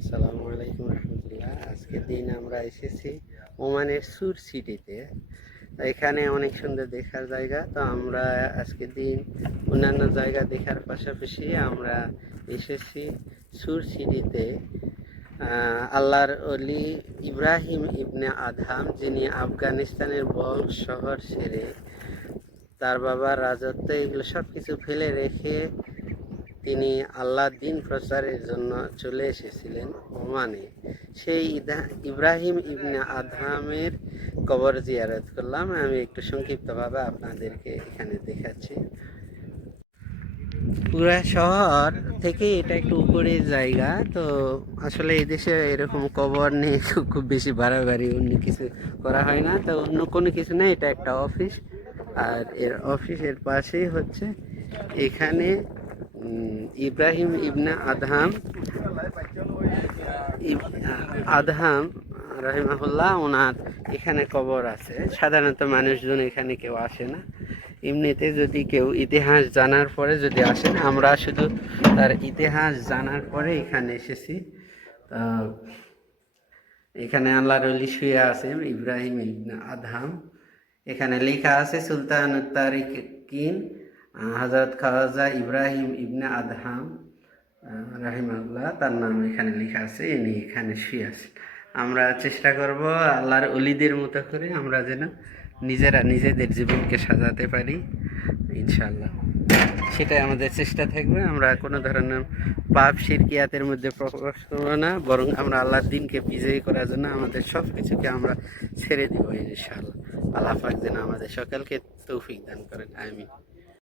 আসসালামু আলাইকুম রহমতুল্লাহ। আজকের দিন আমরা এসেছি ওমানের সুর সিটিতে। এখানে অনেক সুন্দর দেখার জায়গা। তো আমরা আজকের দিন অন্যান্য জায়গা দেখার পাশাপাশি আমরা এসেছি সুর সিটিতে। আল্লাহর অলি ইব্রাহিম ইবনে আদহাম, যিনি আফগানিস্তানের বল্ক শহর ছেড়ে তার বাবার রাজত্ব এগুলো সব কিছু ফেলে রেখে তিনি আল্লাহর দিন প্রচারের জন্য চলে এসেছিলেন ওমানে। সেই ইব্রাহিম ইবনে আদহামের কবর জিয়ারত করলাম। আমি একটু সংক্ষিপ্তভাবে আপনাদেরকে এখানে দেখাচ্ছি। পুরা শহর থেকে এটা একটু উপরের জায়গা। তো আসলে এই দেশে এরকম কবর নিয়ে খুব বেশি বাড়াবাড়ি অন্য কিছু করা হয় না। তো অন্য কোনো কিছু নেই, এটা একটা অফিস। আর এর অফিসের পাশেই হচ্ছে এখানে ইব্রাহিম ইবনে আদহাম আদহাম রহিমাহুল্লাহ, ওনার এখানে কবর আছে। সাধারণত মানুষজন এখানে কেউ আসে না। এমনিতে যদি কেউ ইতিহাস জানার পরে যদি আসেন, আমরা শুধু তার ইতিহাস জানার পরে এখানে এসেছি। এখানে আল্লাহর ওলি শুয়ে আছে ইব্রাহিম ইবনে আদহাম। এখানে লেখা আছে সুলতান তারিকিন হযরত খাজা ইব্রাহিম ইবনে আদহাম রাহিমাহুল্লাহ, তার নাম এখানে লেখা আছে। ইনি এখানে শুয়ে আছেন। আমরা চেষ্টা করব আল্লাহর ওলিদের মতো করে আমরা যেন নিজেরা নিজেদের জীবনকে সাজাতে পারি, ইনশাআল্লাহ। সেটাই আমাদের চেষ্টা থাকবে। আমরা কোনো ধরনের পাপ শিরকিয়াতের মধ্যে প্রবেশ করবো না, বরং আমরা আল্লাহর দিনকে বিজয়ী করার জন্য আমাদের সব কিছুকে আমরা ছেড়ে দিব, ইনশাআল্লাহ। আল্লাহ পাক যেন আমাদের সকলকে তৌফিক দান করেন, আমিন।